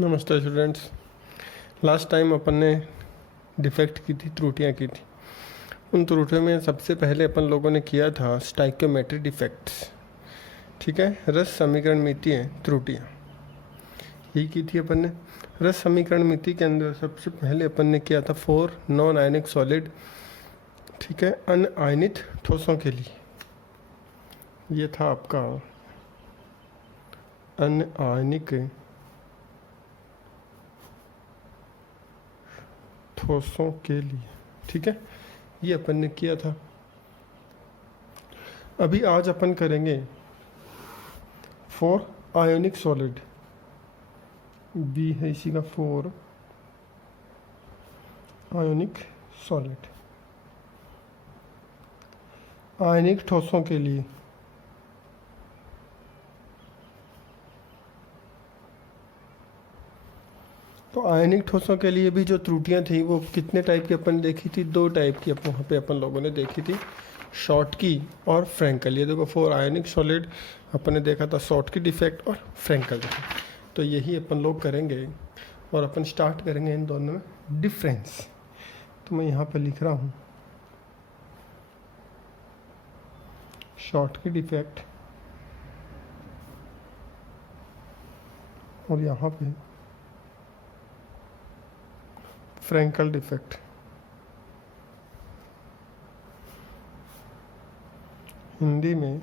नमस्ते students. Last time अपन ने defect की थी, त्रुटियां की थी। उन त्रुटियों में सबसे पहले अपन लोगों ने किया था स्टाइक्योमेट्री डिफेक्ट्स। ठीक है, रस समीकरण मितीय त्रुटियां यही की थी अपन ने। रस समीकरण मिति के अंदर सबसे पहले अपन ने किया था 4 नॉन आयनिक सॉलिड, ठीक है, अनआयनित ठोसों के लिए। ये था आपका अनआयनिक ठोसों के लिए, ठीक है, ये अपन ने किया था। अभी आज अपन करेंगे 4 आयोनिक सॉलिड, बी है इसी का 4 आयोनिक सॉलिड, आयनिक ठोसों के लिए। तो आयनिक ठोसों के लिए भी जो त्रुटियां थी वो कितने टाइप की अपन देखी थी? 2 टाइप की वहाँ पे अपन लोगों ने देखी थी, शॉर्टकी और फ्रैंकल। ये देखो 4 आयनिक सॉलिड अपन ने देखा था, शॉर्टकी डिफेक्ट और फ्रैंकल डिफेक्ट। तो यही अपन लोग करेंगे और अपन स्टार्ट करेंगे इन दोनों में डिफरेंस। तो मैं यहाँ पे लिख रहा हूँ शॉर्टकी डिफेक्ट और यहाँ पे फ्रैंकल डिफेक्ट। हिंदी में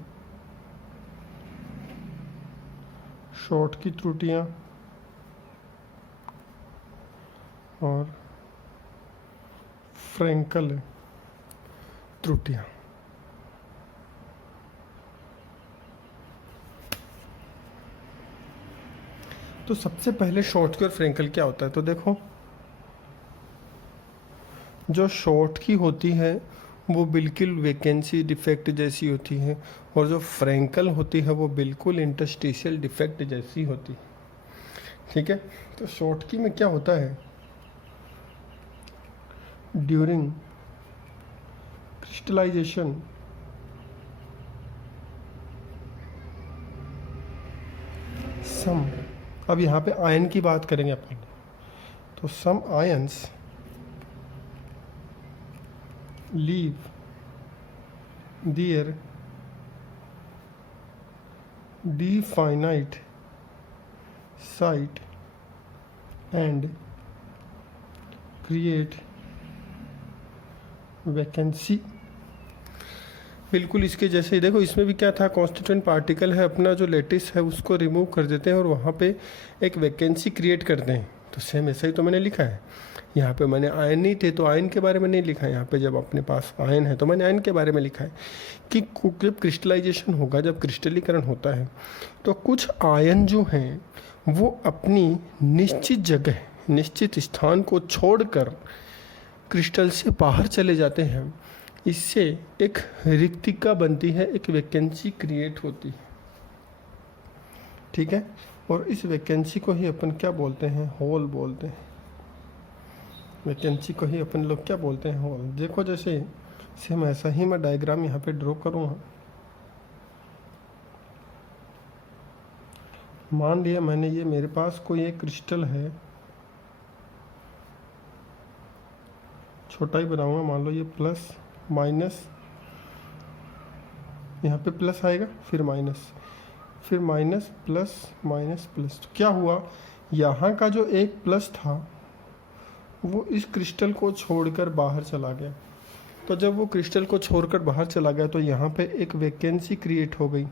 शॉर्ट की त्रुटियां और फ्रैंकल त्रुटियां। तो सबसे पहले शॉर्ट की और फ्रैंकल क्या होता है? तो देखो, जो शॉर्ट की होती है वो बिल्कुल वैकेंसी डिफेक्ट जैसी होती है, और जो फ्रैंकल होती है वो बिल्कुल इंटरस्टिशियल डिफेक्ट जैसी होती है। ठीक है, तो शॉर्ट की में क्या होता है? ड्यूरिंग क्रिस्टलाइजेशन सम, अब यहाँ पे आयन की बात करेंगे अपन, तो सम ions leave their definite site and create vacancy। बिल्कुल इसके जैसे ही देखो, इसमें भी क्या था, कॉन्स्टिट्यूएंट पार्टिकल है अपना जो लेटिस है उसको रिमूव कर देते हैं और वहाँ पे एक वैकेंसी क्रिएट करते हैं। तो सेम ऐसा ही तो मैंने लिखा है। यहाँ पे मैंने आयन नहीं थे तो आयन के बारे में नहीं लिखा है। यहाँ पे जब अपने पास आयन है तो मैंने आयन के बारे में लिखा है कि जब क्रिस्टलाइजेशन होगा, जब क्रिस्टलीकरण होता है, तो कुछ आयन जो हैं वो अपनी निश्चित जगह, निश्चित स्थान को छोड़कर क्रिस्टल से बाहर चले जाते हैं। इससे एक रिक्तिका बनती है, एक वैकेंसी क्रिएट होती है। ठीक है, और इस वैकेंसी को ही अपन क्या बोलते हैं? होल बोलते हैं। वैकेंसी को ही अपन लोग क्या बोलते हैं? होल। देखो जैसे सेम ऐसा ही मैं डायग्राम यहाँ पे ड्रॉ करूँगा। मान लिया मैंने, ये मेरे पास कोई एक क्रिस्टल है, छोटा ही बनाऊंगा। मान लो ये प्लस माइनस, यहाँ पे प्लस आएगा, फिर माइनस, फिर माइनस, प्लस माइनस प्लस। तो क्या हुआ, यहाँ का जो एक प्लस था वो इस क्रिस्टल को छोड़कर बाहर चला गया। तो जब वो क्रिस्टल को छोड़कर बाहर चला गया तो यहाँ पे एक वैकेंसी क्रिएट हो गई।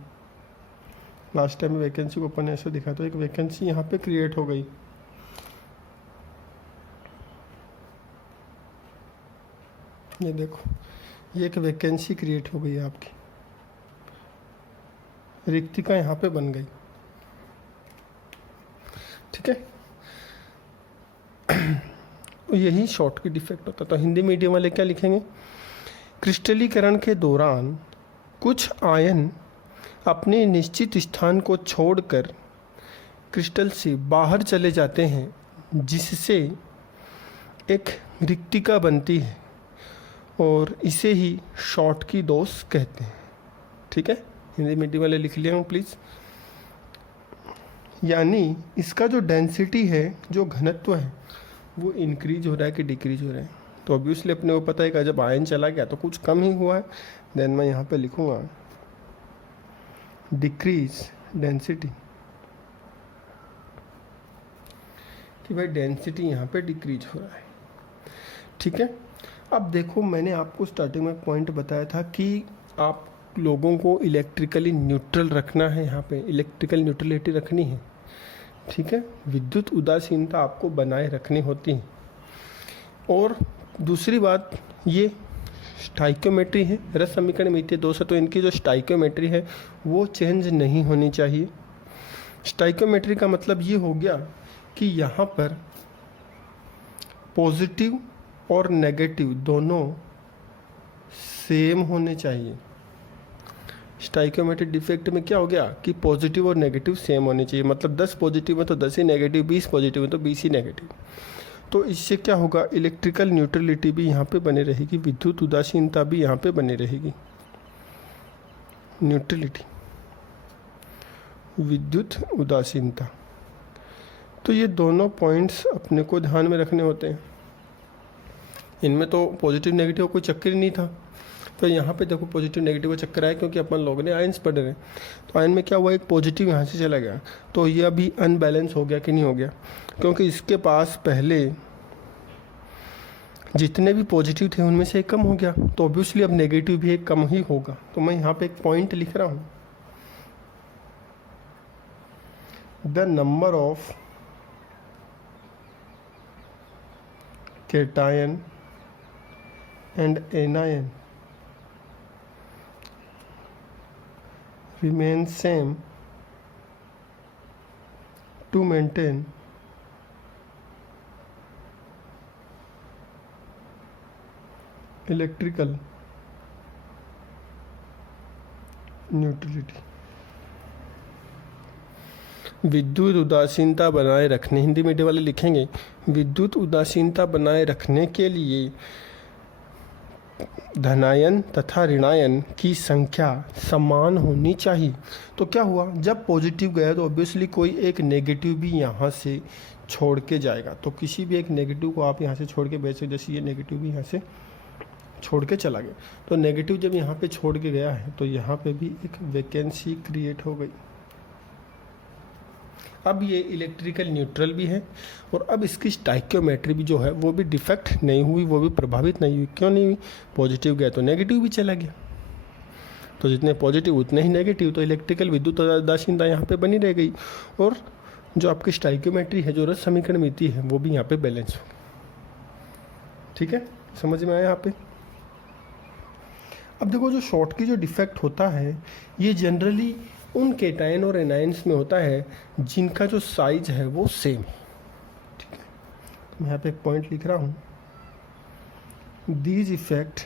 लास्ट टाइम वैकेंसी को अपन ऐसे दिखा, तो एक वैकेंसी यहाँ पे क्रिएट हो गई। ये देखो, ये एक वैकेंसी क्रिएट हो गई आपकी, रिक्तिका यहाँ पे बन गई। ठीक है, यही शॉर्ट की डिफेक्ट होता है। तो हिंदी मीडियम वाले क्या लिखेंगे? क्रिस्टलीकरण के दौरान कुछ आयन अपने निश्चित स्थान को छोड़कर क्रिस्टल से बाहर चले जाते हैं, जिससे एक रिक्तिका बनती है, और इसे ही शॉर्ट की दोष कहते हैं। ठीक है, हिंदी मीडियम वाले लिख लिया हूँ प्लीज़। यानी इसका जो डेंसिटी है, जो घनत्व है, वो इंक्रीज हो रहा है कि डिक्रीज हो रहा है। तो ऑब्वियसली अपने को पता है कि जब आयन चला गया तो कुछ कम ही हुआ है। देन मैं यहाँ पे लिखूँगा डिक्रीज डेंसिटी, कि भाई डेंसिटी यहाँ पे डिक्रीज हो रहा है। ठीक है, अब देखो मैंने आपको स्टार्टिंग में पॉइंट बताया था कि आप लोगों को इलेक्ट्रिकली न्यूट्रल रखना है, यहाँ पे इलेक्ट्रिकल न्यूट्रलिटी रखनी है। ठीक है, विद्युत उदासीनता आपको बनाए रखनी होती है। और दूसरी बात, ये स्टाइक्योमेट्री है, रस समीकरण में इतने दोस्त, तो इनकी जो स्टाइक्योमेट्री है वो चेंज नहीं होनी चाहिए। स्टाइक्योमेट्री का मतलब ये हो गया कि यहाँ पर पॉजिटिव और नेगेटिव दोनों सेम होने चाहिए। स्टाइक्योमेट्रिक डिफेक्ट में क्या हो गया कि पॉजिटिव और नेगेटिव सेम होने चाहिए, मतलब 10 पॉजिटिव है तो 10 ही नेगेटिव, 20 पॉजिटिव है तो 20 ही नेगेटिव। तो इससे क्या होगा, इलेक्ट्रिकल न्यूट्रलिटी भी यहाँ पे बनी रहेगी, विद्युत उदासीनता भी यहाँ पे बनी रहेगी। न्यूट्रलिटी, विद्युत उदासीनता, तो ये दोनों पॉइंट्स अपने को ध्यान में रखने होते हैं। इनमें तो पॉजिटिव नेगेटिव कोई चक्कर ही नहीं था, तो यहाँ पे देखो पॉजिटिव नेगेटिव का चक्कर आया क्योंकि अपन लोगों ने आयन्स पढ़ रहे हैं। तो आयन में क्या हुआ, एक पॉजिटिव यहाँ से चला गया, तो ये अभी अनबैलेंस हो गया कि नहीं हो गया, क्योंकि इसके पास पहले जितने भी पॉजिटिव थे उनमें से एक कम हो गया, तो ऑब्वियसली अब नेगेटिव भी एक कम ही होगा। तो मैं यहाँ पे एक पॉइंट लिख रहा हूँ, the number of cation and anion remain same to maintain electrical neutrality। विद्युत उदासीनता बनाए रखने, हिंदी मीडियम वाले लिखेंगे, विद्युत उदासीनता बनाए रखने के लिए धनायन तथा ऋणायन की संख्या समान होनी चाहिए। तो क्या हुआ, जब पॉजिटिव गया तो ऑब्वियसली कोई एक नेगेटिव भी यहाँ से छोड़ के जाएगा, तो किसी भी एक नेगेटिव को आप यहाँ से छोड़ के बैठ सकते, जैसे ये नेगेटिव भी यहाँ से छोड़ के चला गया, तो नेगेटिव जब यहाँ पे छोड़ के गया है तो यहाँ पे भी एक वैकेंसी क्रिएट हो गई। अब ये इलेक्ट्रिकल न्यूट्रल भी है और अब इसकी स्टाइक्योमेट्री भी जो है वो भी डिफेक्ट नहीं हुई, वो भी प्रभावित नहीं हुई। क्यों नहीं हुई, पॉजिटिव गया तो नेगेटिव भी चला गया, तो जितने पॉजिटिव उतने ही नेगेटिव, तो इलेक्ट्रिकल विद्युत उदासीनता यहाँ पे बनी रह गई और जो आपकी स्टाइक्योमेट्री है, जो रस समीकरण मिलती है, वो भी यहाँ पे बैलेंस हो। ठीक है, समझ में आया यहाँ पे। अब देखो जो शॉर्ट की जो डिफेक्ट होता है ये जनरली उन केटायन और एनायंस में होता है जिनका जो साइज है वो सेम है। ठीक है, तो मैं यहाँ पे एक पॉइंट लिख रहा हूँ, दीज इफेक्ट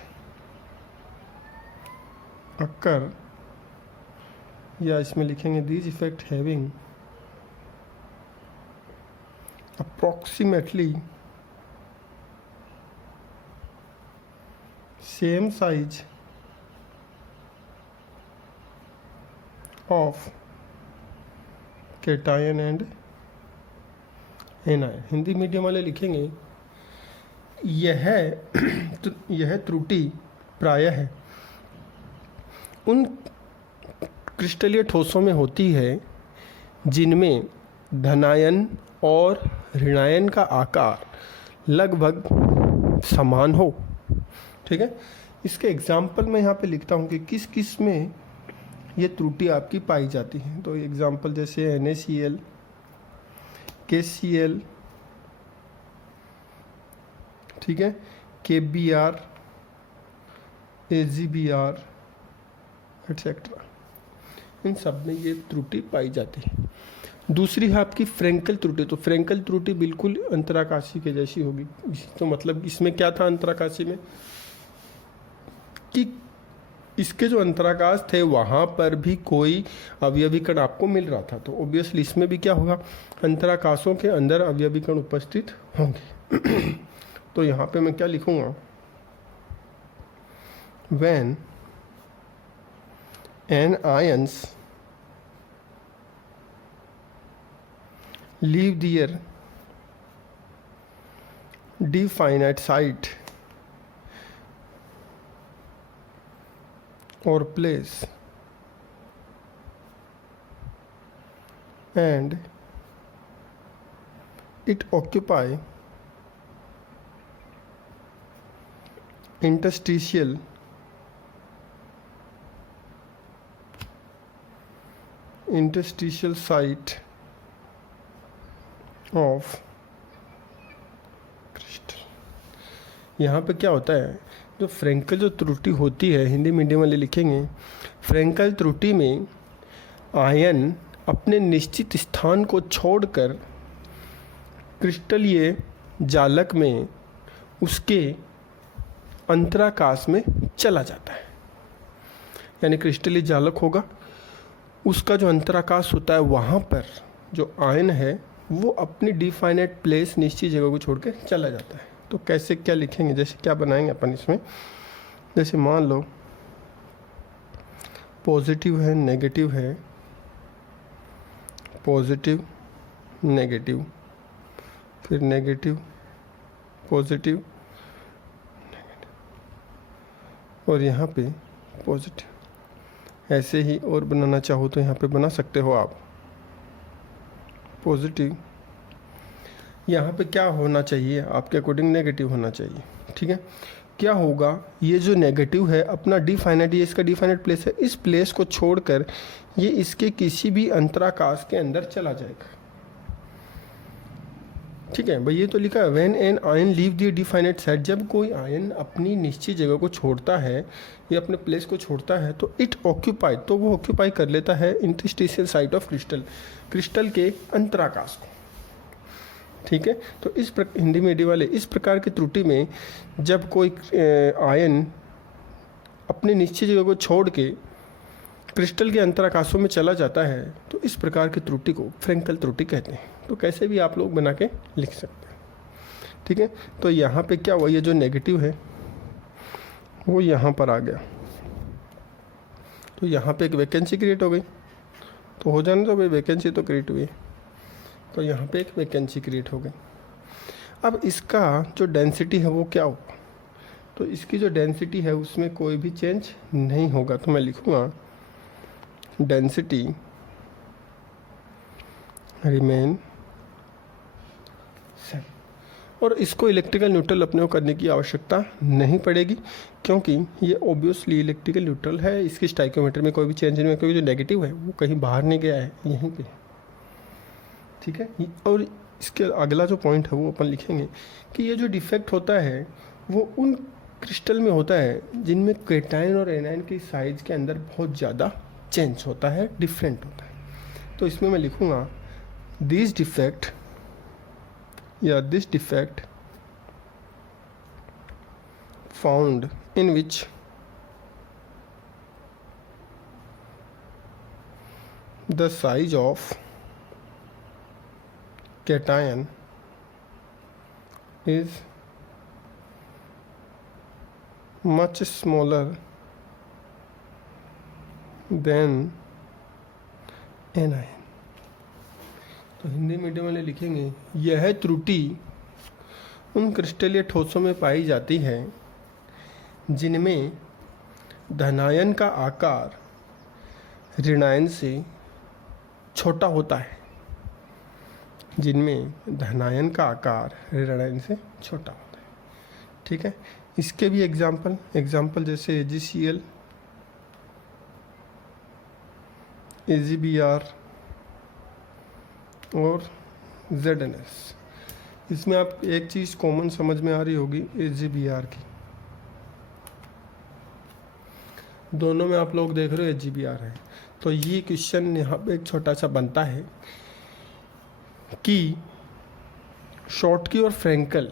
अक्कर, या इसमें लिखेंगे these effect having approximately same size of cation and anion. Hindi medium वाले लिखेंगे यह त्रुटि प्रायः उन क्रिस्टलीय ठोसों में होती है जिनमें धनायन और ऋणायन का आकार लगभग समान हो। ठीक है, इसके एग्जाम्पल मैं यहाँ पे लिखता हूँ कि किस किस में ये त्रुटि आपकी पाई जाती है। तो एग्जाम्पल जैसे NaCl, KCl, ठीक है, KBr, AgBr एटसेट्रा, इन सब में ये त्रुटि पाई जाती है। दूसरी है आपकी फ्रेंकल त्रुटि। तो फ्रेंकल त्रुटि बिल्कुल अंतराकाशी के जैसी होगी। तो मतलब इसमें क्या था अंतराकाशी में कि इसके जो अंतराकाश थे वहाँ पर भी कोई अवयवी कण आपको मिल रहा था, तो ऑब्वियसली इसमें भी क्या होगा, अंतराकाशों के अंदर अवयवी कण उपस्थित होंगे। तो यहाँ पे मैं क्या लिखूँगा, when anions leave their definite site or place and it occupy interstitial site of crystal। यहाँ पे क्या होता है, जो फ्रेंकल जो त्रुटि होती है, हिंदी मीडियम वाले लिखेंगे, फ्रेंकल त्रुटि में आयन अपने निश्चित स्थान को छोड़कर क्रिस्टलीय जालक में उसके अंतराकाश में चला जाता है। यानी क्रिस्टलीय जालक होगा, उसका जो अंतराकाश होता है वहाँ पर जो आयन है वो अपनी डिफाइनेट प्लेस, निश्चित जगह को छोड़ के चला जाता है। तो कैसे क्या लिखेंगे, जैसे क्या बनाएंगे अपन इसमें, जैसे मान लो पॉजिटिव है, नेगेटिव है, पॉजिटिव नेगेटिव, फिर नेगेटिव पॉजिटिव नेगेटिव, और यहाँ पे पॉजिटिव। ऐसे ही और बनाना चाहो तो यहाँ पे बना सकते हो आप पॉजिटिव। यहाँ पे क्या होना चाहिए आपके अकॉर्डिंग, नेगेटिव होना चाहिए। ठीक है, क्या होगा, ये जो नेगेटिव है अपना डिफाइनाइट, ये इसका डिफाइनाइट प्लेस है, इस प्लेस को छोड़कर ये इसके किसी भी अंतराकाश के अंदर चला जाएगा। ठीक है भाई, ये तो लिखा है when an ion leave the definite site, जब कोई आयन अपनी निश्चित जगह को छोड़ता है, ये अपने प्लेस को छोड़ता है, तो इट ऑक्यूपाई, तो वो ऑक्यूपाई कर लेता है interstitial site of crystal, crystal के अंतराकाश को। ठीक है, तो इस हिंदी मीडियम वाले, इस प्रकार की त्रुटि में जब कोई आयन अपने निश्चित जगह को छोड़ के क्रिस्टल के अंतराकाशों में चला जाता है, तो इस प्रकार की त्रुटि को फ्रेंकल त्रुटि कहते हैं। तो कैसे भी आप लोग बना के लिख सकते हैं। ठीक है, तो यहाँ पे क्या हुआ, ये जो नेगेटिव है वो यहाँ पर आ गया, तो यहाँ पे एक वैकेंसी क्रिएट हो गई, तो हो जाने तो भाई, वैकेंसी तो क्रिएट हुई, तो यहाँ पे एक वैकेंसी क्रिएट हो गई। अब इसका जो डेंसिटी है वो क्या होगा, तो इसकी जो डेंसिटी है उसमें कोई भी चेंज नहीं होगा, तो मैं लिखूँगा डेंसिटी रिमेन सेम। और इसको इलेक्ट्रिकल न्यूट्रल अपने को करने की आवश्यकता नहीं पड़ेगी, क्योंकि ये ऑब्वियसली इलेक्ट्रिकल न्यूट्रल है, इसकी स्टाइकोमीटर में कोई भी चेंज नहीं हुआ, क्योंकि जो नेगेटिव है वो कहीं बाहर नहीं गया है, यहीं पे। ठीक है, और इसके अगला जो पॉइंट है वो अपन लिखेंगे कि ये जो डिफेक्ट होता है वो उन क्रिस्टल में होता है जिनमें कैटायन और एनायन की साइज के अंदर बहुत ज़्यादा चेंज होता है, डिफरेंट होता है। तो इसमें मैं लिखूँगा दिस डिफेक्ट या this defect found in which the size of cation is much smaller than anion। तो हिंदी मीडियम वाले लिखेंगे यह त्रुटि उन क्रिस्टलीय ठोसों में पाई जाती है जिनमें धनायन का आकार ऋणायन से छोटा होता है, जिनमें धनायन का आकार ऋणायन से छोटा होता है। ठीक है, इसके भी एग्जाम्पल जैसे AgCl, AgBr और ZnS। इसमें आप एक चीज़ कॉमन समझ में आ रही होगी AgBr की, दोनों में आप लोग देख रहे हो AgBr है। तो ये क्वेश्चन यहाँ पे एक छोटा सा बनता है कि शॉर्टकी और फ्रेंकल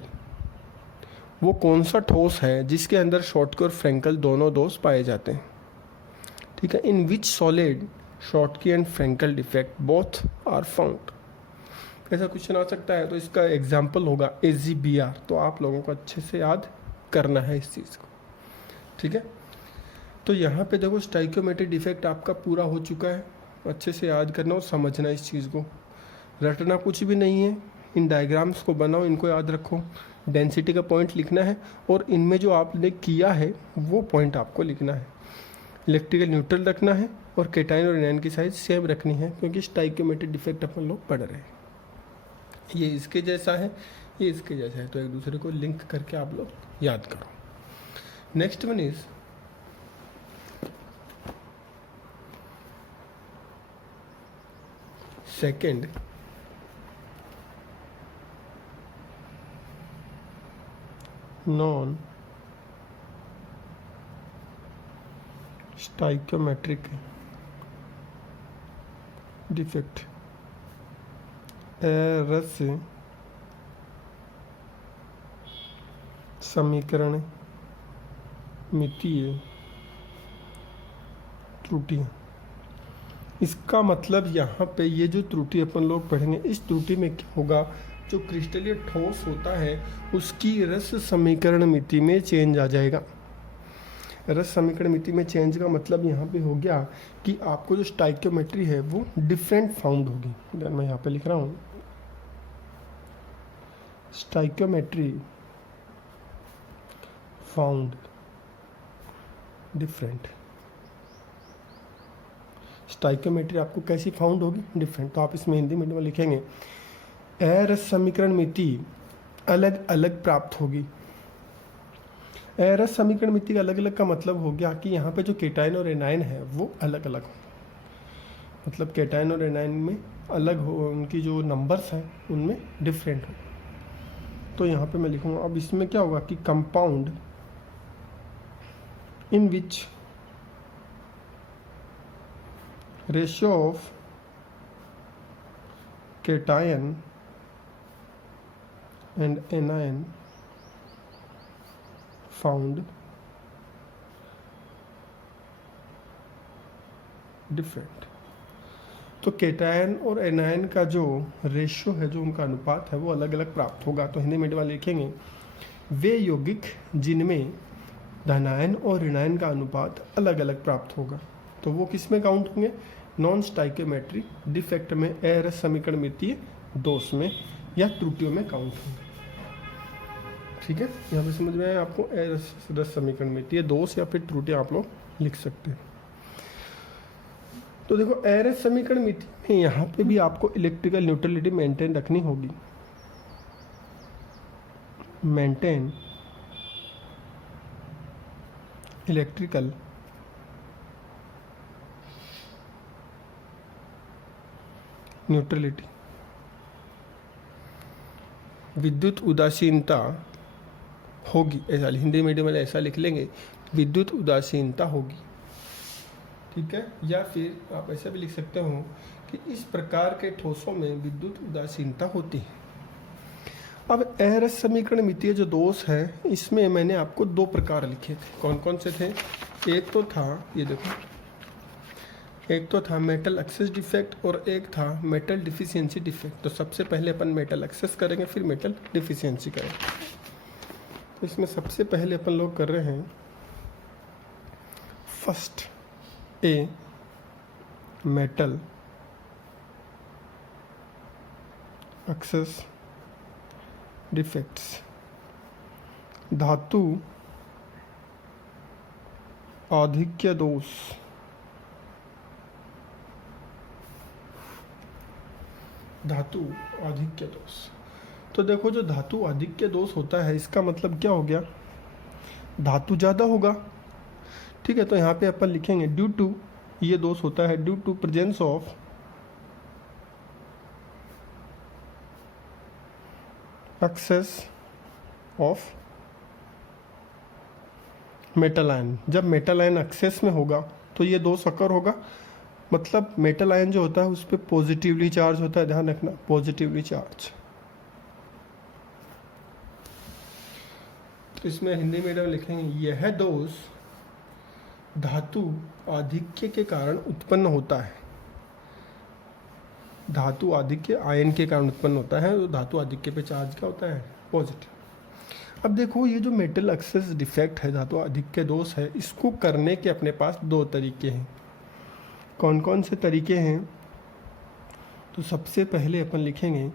वो कौन सा ठोस है जिसके अंदर शॉर्टकी और फ्रेंकल दोनों दोष पाए जाते हैं। ठीक है, in which solid Schottky and Frenkel defect both are found, ऐसा क्वेश्चन आ सकता है। तो इसका एग्जाम्पल होगा AgBr, तो आप लोगों को अच्छे से याद करना है इस चीज़ को। ठीक है, तो यहाँ पे देखो स्टाइकियोमेट्रिक डिफेक्ट आपका पूरा हो चुका है, अच्छे से याद करना और समझना इस चीज़ को। रटना कुछ भी नहीं है, इन डायग्राम्स को बनाओ, इनको याद रखो, डेंसिटी का पॉइंट लिखना है और इनमें जो आपने किया है वो पॉइंट आपको लिखना है। इलेक्ट्रिकल न्यूट्रल रखना है और केटाइन और एनायन की साइज सेम रखनी है, क्योंकि स्टाइकियोमेट्रिक डिफेक्ट अपन लोग पढ़ रहे हैं। ये इसके जैसा है, ये इसके जैसा है, तो एक दूसरे को लिंक करके आप लोग याद करो। Next one is second, non stoichiometric defect, Eris समीकरण मितीय त्रुटियाँ। इसका मतलब यहाँ पे ये जो त्रुटि अपन लोग पढ़ेंगे, इस त्रुटि में क्या होगा, जो क्रिस्टलीय ठोस होता है उसकी रस समीकरण मिति में चेंज आ जाएगा। रस समीकरण मिति में चेंज का मतलब यहाँ पे हो गया कि आपको जो स्टाइकियोमेट्री है वो डिफरेंट फाउंड होगी। मैं यहाँ पे लिख रहा हूँ स्टाइकियोमेट्री फाउंड डिफरेंट। स्टाइकियोमेट्री आपको कैसी फाउंड होगी, डिफरेंट। तो आप इसमें हिंदी मीडियम में लिखेंगे रस समीकरण मिति अलग अलग प्राप्त होगी। रस समीकरण मिति का अलग अलग का मतलब हो गया कि यहाँ पे जो केटाइन और एनायन है वो अलग अलग हो, मतलब केटाइन और एनायन में अलग हो, उनकी जो नंबर्स हैं उनमें डिफरेंट हो। तो यहाँ पे मैं लिखूँगा, अब इसमें क्या होगा कि compound in which ratio of cation and anion found different. तो केटायन और एनायन का जो रेशियो है, जो उनका अनुपात है, वो अलग अलग प्राप्त होगा। तो हिंदी मीडियम वाले लिखेंगे वे यौगिक जिनमें धनायन और ऋणायन का अनुपात अलग अलग प्राप्त होगा, तो वो किस में काउंट होंगे, नॉन स्टाइकियोमेट्रिक डिफेक्ट में, एरस समीकरण मितीय दोष में या त्रुटियों में काउंट होंगे। ठीक है, यहाँ पे समझ में आया आपको, रस समीकरण मितीय दोष या फिर त्रुटियाँ आप लोग लिख सकते हैं। तो देखो एरस समीकरण मिति में यहाँ पे भी आपको इलेक्ट्रिकल न्यूट्रलिटी मेंटेन रखनी होगी। मेंटेन इलेक्ट्रिकल न्यूट्रलिटी, विद्युत उदासीनता होगी, ऐसा हिंदी मीडियम में ऐसा लिख लेंगे, विद्युत उदासीनता होगी। ठीक है, या फिर आप ऐसा भी लिख सकते हो कि इस प्रकार के ठोसों में विद्युत उदासीनता होती है। अब एरस समीकरण मितीय जो दोष है, इसमें मैंने आपको दो प्रकार लिखे थे। कौन कौन से थे, एक तो था ये देखो, एक तो था मेटल एक्सेस डिफेक्ट और एक था मेटल डिफिशियंसी डिफेक्ट। तो सबसे पहले अपन मेटल एक्सेस करेंगे, फिर मेटल डिफिशियंसी करेंगे। तो इसमें सबसे पहले अपन लोग कर रहे हैं first a metal access defects. धातु आधिक्य दोष, धातु आधिक्य दोष। तो देखो जो धातु आधिक्य दोष होता है, इसका मतलब क्या हो गया, धातु ज़्यादा होगा। ठीक है, तो यहाँ पे अपन लिखेंगे ड्यू टू, ये दोष होता है due to presence of excess of metal ion. जब मेटल आयन एक्सेस में होगा तो ये दोष अकर होगा। मतलब मेटल आयन जो होता है उस पर पॉजिटिवली चार्ज होता है, ध्यान रखना, पॉजिटिवली चार्ज। तो इसमें हिंदी मीडियम लिखेंगे यह दोष धातु आधिक्य के कारण उत्पन्न होता है। धातु आधिक्य आयन के कारण उत्पन्न होता है, तो धातु आधिक्य पे चार्ज क्या होता है, पॉजिटिव। अब देखो ये जो मेटल एक्सेस डिफेक्ट है, धातु आधिक्य दोष है, इसको करने के अपने पास दो तरीके हैं। कौन कौन से तरीके हैं, तो सबसे पहले अपन लिखेंगे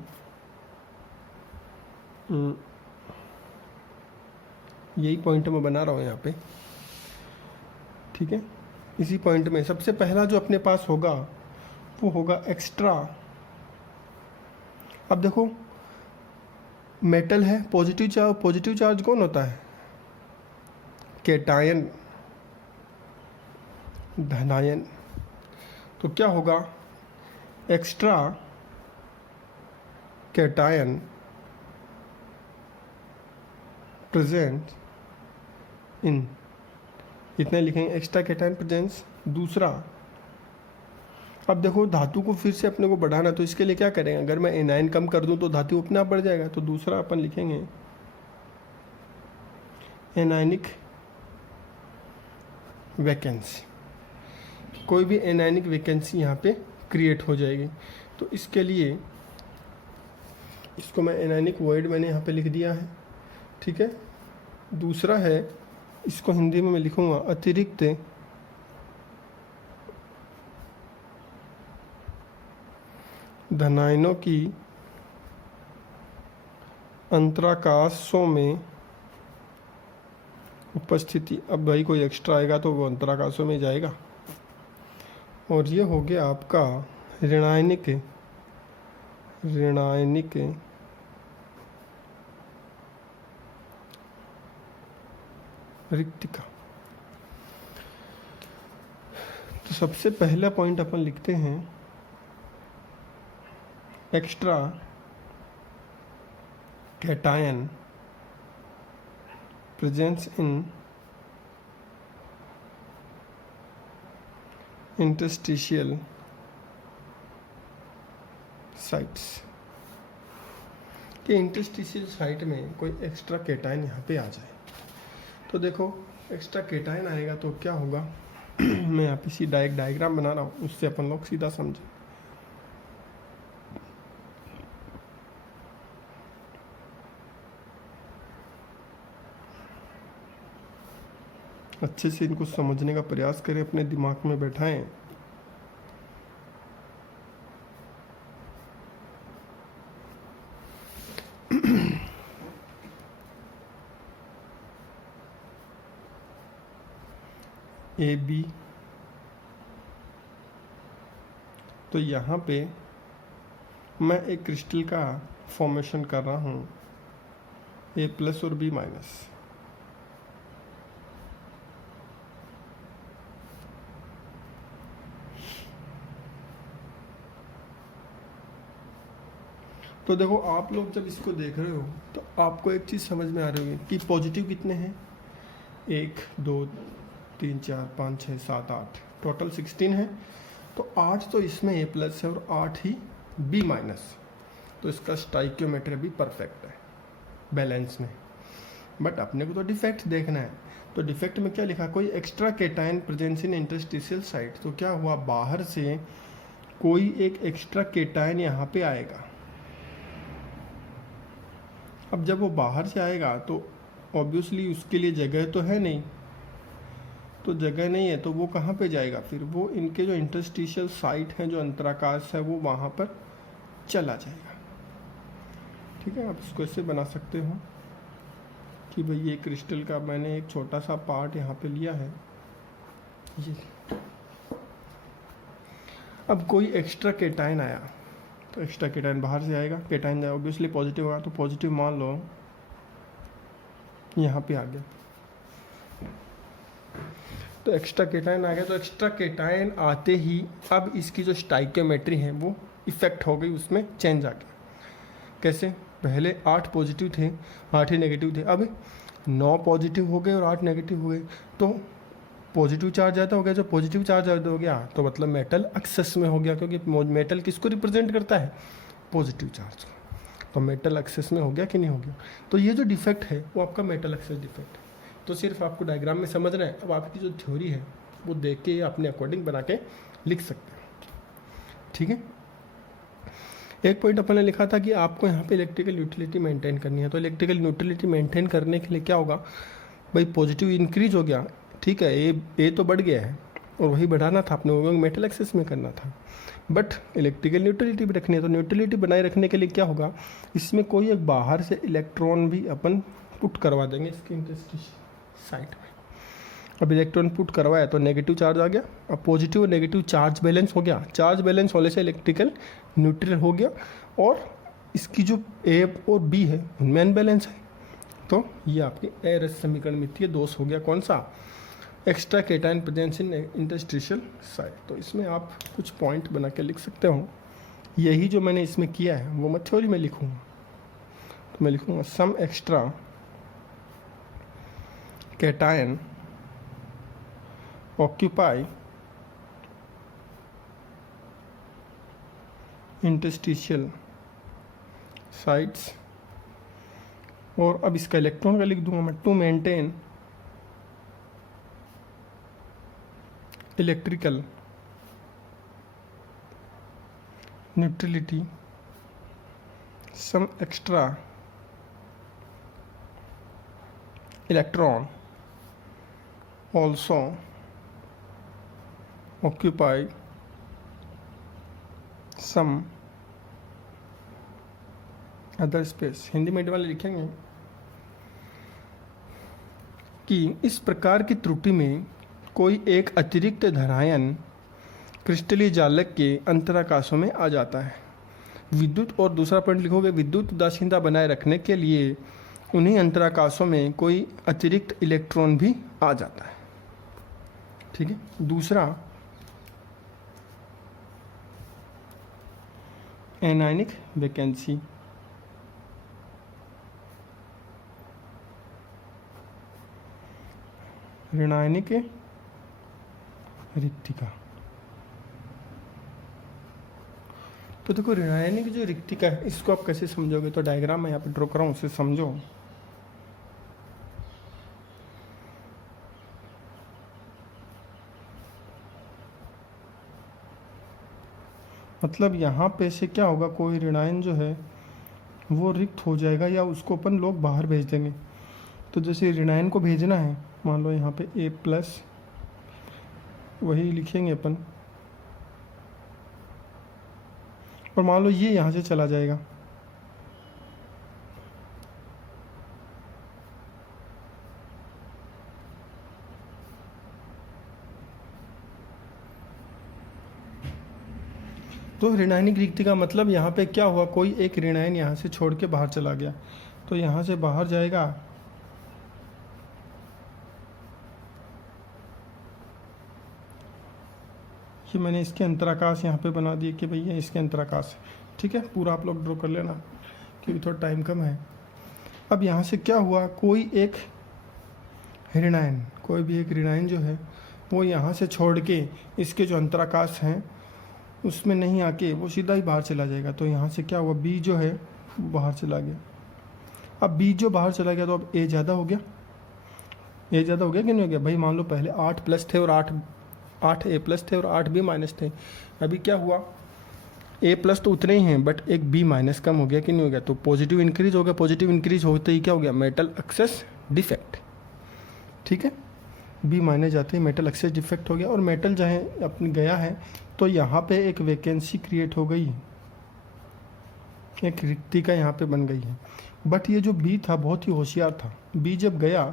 यही पॉइंट मैं बना रहा हूँ यहाँ पे, ठीक है। इसी पॉइंट में सबसे पहला जो अपने पास होगा वो होगा एक्स्ट्रा। अब देखो मेटल है, पॉजिटिव चार्ज कौन होता है? कैटायन, धनायन। तो क्या होगा? एक्स्ट्रा कैटायन प्रेजेंट इन, इतने लिखेंगे एक्स्ट्रा कैटायन प्रेजेंस। दूसरा, अब देखो धातु को फिर से अपने को बढ़ाना, तो इसके लिए क्या करेंगे? अगर मैं एनायन कम कर दूं तो धातु अपने आप बढ़ जाएगा। तो दूसरा अपन लिखेंगे एनायनिक वैकेंसी, कोई भी एनायनिक वैकेंसी यहाँ पे क्रिएट हो जाएगी। तो इसके लिए इसको मैं एनायनिक वॉइड मैंने यहाँ पे लिख दिया है, ठीक है। दूसरा है, इसको हिंदी में मैं लिखूँगा अतिरिक्त धनायनों की अंतराकाशों में उपस्थिति। अब भाई कोई एक्स्ट्रा आएगा तो वो अंतराकाशों में जाएगा। और ये हो गया आपका ऋणायनिक रिक्तिका। तो सबसे पहला पॉइंट अपन लिखते हैं extra cation presence in interstitial sites, कि इंटरस्टिशियल साइट में कोई एक्स्ट्रा कैटायन यहाँ पे आ जाए। तो देखो एक्स्ट्रा कैटायन आएगा तो क्या होगा मैं यहाँ पे सीधा एक डायग्राम बना रहा हूँ, उससे अपन लोग सीधा समझें। अच्छे से इनको समझने का प्रयास करें, अपने दिमाग में बैठाएं। ए बी, तो यहाँ पे मैं एक क्रिस्टल का फॉर्मेशन कर रहा हूँ, ए प्लस और बी माइनस। तो देखो आप लोग जब इसको देख रहे हो तो आपको एक चीज़ समझ में आ रही होगी कि पॉजिटिव कितने हैं, 1 2 3 4 5 6 7 8, टोटल 16 है। तो 8 तो इसमें ए प्लस है और 8 ही बी माइनस। तो इसका स्टाइक्योमेट्री भी परफेक्ट है बैलेंस में। बट अपने को तो डिफेक्ट देखना है। तो डिफेक्ट में क्या लिखा, कोई extra cation presence in interstitial site. तो क्या हुआ, बाहर से कोई एक एक्स्ट्रा कैटायन यहाँ पे आएगा। अब जब वो बाहर से आएगा तो ऑब्वियसली उसके लिए जगह तो है नहीं, तो जगह नहीं है तो वो कहाँ पे जाएगा फिर? वो इनके जो इंटरस्टिशियल साइट हैं, जो अंतराकाश है, वो वहाँ पर चला जाएगा। ठीक है, आप इसको ऐसे बना सकते हो कि भाई ये क्रिस्टल का मैंने एक छोटा सा पार्ट यहाँ पे लिया है ये। अब कोई एक्स्ट्रा कैटायन आया तो एक्स्ट्रा कैटायन बाहर से आएगा, कैटायन ऑब्वियसली पॉजिटिव होगा तो पॉजिटिव मान लो यहाँ पे आ गया। तो एक्स्ट्रा कैटायन आ गया, तो एक्स्ट्रा कैटायन आते ही अब इसकी जो स्टाइक्योमेट्री है वो इफेक्ट हो गई, उसमें चेंज आ गया। कैसे? पहले 8 पॉजिटिव थे, 8 ही नेगेटिव थे, अब 9 पॉजिटिव हो गए और 8 नेगेटिव हो गए। तो पॉजिटिव चार्ज ज़्यादा हो गया, जो पॉजिटिव चार्ज ज़्यादा हो गया तो मतलब मेटल एक्सेस में हो गया, क्योंकि मेटल किसको रिप्रेजेंट करता है? Positive charge. तो मेटल एक्सेस में हो गया कि नहीं हो गया? तो ये जो डिफेक्ट है वो आपका मेटल एक्सेस डिफेक्ट है। तो सिर्फ आपको डायग्राम में समझना है। अब आपकी जो थ्योरी है वो देख के अपने अकॉर्डिंग बना के लिख सकते हैं। ठीक है, एक पॉइंट अपन ने लिखा था कि आपको यहाँ पे इलेक्ट्रिकल न्यूट्रलिटी मेंटेन करनी है। तो इलेक्ट्रिकल न्यूट्रलिटी मेंटेन करने के लिए क्या होगा भाई? पॉजिटिव इंक्रीज हो गया, ठीक है, ए तो बढ़ गया है, और वही बढ़ाना था अपने को, मेटल एक्सेस में करना था। बट इलेक्ट्रिकल न्यूट्रलिटी भी रखनी है, तो न्यूट्रलिटी बनाए रखने के लिए क्या होगा, इसमें कोई एक बाहर से इलेक्ट्रॉन भी अपन पुट करवा देंगे इसके इंटरस्टिशियल साइड में। अब इलेक्ट्रॉन पुट करवाया तो नेगेटिव चार्ज आ गया, अब पॉजिटिव और नेगेटिव चार्ज बैलेंस हो गया, चार्ज बैलेंस होने से इलेक्ट्रिकल न्यूट्रल हो गया, और इसकी जो ए और बी है उनमें अनबैलेंस है, तो ये आपकी एरस समीकरण मिथ्य दोष हो गया। कौन सा, extra cation presence in interstitial side. तो इसमें आप कुछ पॉइंट बना के लिख सकते हो, यही जो मैंने इसमें किया है वो मैं थ्योरी में लिखूँगा। तो मैं लिखूँगा some extra cation occupy interstitial sides, और अब इसका इलेक्ट्रॉन का लिख दूंगा मैं, to maintain electrical neutrality some extra electron also occupy some other space. Hindi medium वाले लिखेंगे कि इस प्रकार की त्रुटि में कोई एक अतिरिक्त धरायन क्रिस्टलीय जालक के अंतराकाशों में आ जाता है। विद्युत, और दूसरा पॉइंट लिखोगे, विद्युत उदासीनता बनाए रखने के लिए उन्हीं अंतराकाशों में कोई अतिरिक्त इलेक्ट्रॉन भी आ जाता है। ठीक है, दूसरा एनायनिक वैकेंसी। ऋणायनिक रिक्तिका। तो देखो ऋणायनिक जो रिक्तिका है इसको आप कैसे समझोगे, तो डायग्राम मैं यहाँ पे ड्रॉ कर रहा हूँ, उसे समझो। मतलब यहाँ पे से क्या होगा, कोई ऋणायन जो है वो रिक्त हो जाएगा या उसको अपन लोग बाहर भेज देंगे। तो जैसे ऋणायन को भेजना है, मान लो यहाँ पे ए प्लस, वही लिखेंगे अपन, और मान लो ये यहाँ से चला जाएगा, तो ऋणायनिक रिक्ति का मतलब यहाँ पे क्या हुआ, कोई एक ऋणायन यहाँ से छोड़ के बाहर चला गया, तो यहाँ से बाहर जाएगा, कि मैंने इसके अंतराकाश यहाँ पे बना दिए कि भैया इसके अंतराकाश। ठीक है, पूरा आप लोग ड्रॉ कर लेना क्योंकि थोड़ा टाइम कम है। अब यहाँ से क्या हुआ, कोई एक ऋणायन, कोई भी एक ऋणायन जो है वो यहाँ से छोड़ के इसके जो अंतराकाश हैं उसमें नहीं आके वो सीधा ही बाहर चला जाएगा। तो यहाँ से क्या हुआ, बी जो है वो बाहर चला गया। अब बी जो बाहर चला गया तो अब ए ज़्यादा हो गया, ए ज़्यादा हो गया कि नहीं हो गया भाई। मान लो पहले 8 प्लस थे और 8 ए प्लस थे और 8 बी माइनस थे। अभी क्या हुआ, ए प्लस तो उतने ही हैं बट एक बी माइनस कम हो गया कि नहीं हो गया, तो पॉजिटिव इंक्रीज हो गया। पॉजिटिव इंक्रीज होते ही क्या हो गया, मेटल एक्सेस डिफेक्ट। ठीक है, बी माइनस जाते ही मेटल एक्सेस डिफेक्ट हो गया, और मेटल जहाँ अपने गया है तो यहाँ पे एक वैकेंसी क्रिएट हो गई, एक रिक्तिका यहाँ पे बन गई है। बट ये जो बी था बहुत ही होशियार था, बी जब गया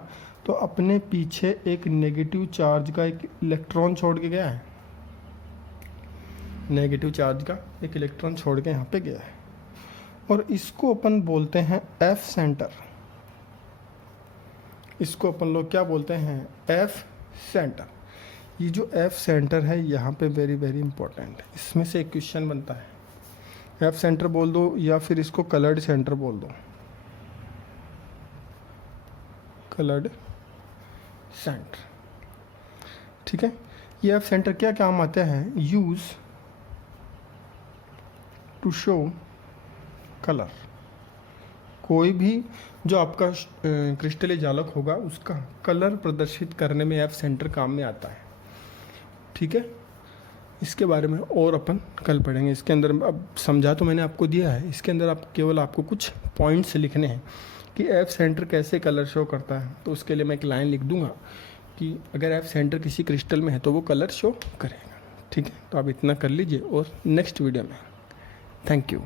तो अपने पीछे एक नेगेटिव चार्ज का एक इलेक्ट्रॉन छोड़ के गया है, नेगेटिव चार्ज का एक इलेक्ट्रॉन छोड़ के यहाँ पे गया है, और इसको अपन बोलते हैं एफ सेंटर। इसको अपन लोग क्या बोलते हैं, एफ सेंटर। ये जो एफ सेंटर है यहाँ पे वेरी वेरी इंपॉर्टेंट है, इसमें से एक क्वेश्चन बनता है। एफ सेंटर बोल दो या फिर इसको कलर्ड सेंटर बोल दो, कलर्ड सेंटर। ठीक है, ये एफ सेंटर क्या काम आता है, यूज टू शो कलर। कोई भी जो आपका क्रिस्टलीय जालक होगा उसका कलर प्रदर्शित करने में एफ सेंटर काम में आता है। ठीक है, इसके बारे में और अपन कल पढ़ेंगे। इसके अंदर अब समझा तो मैंने आपको दिया है, इसके अंदर आप केवल आपको कुछ पॉइंट्स लिखने हैं कि एफ सेंटर कैसे कलर शो करता है। तो उसके लिए मैं एक लाइन लिख दूंगा कि अगर आप सेंटर किसी क्रिस्टल में है तो वो कलर शो करेगा। ठीक है, तो आप इतना कर लीजिए और नेक्स्ट वीडियो में। Thank you.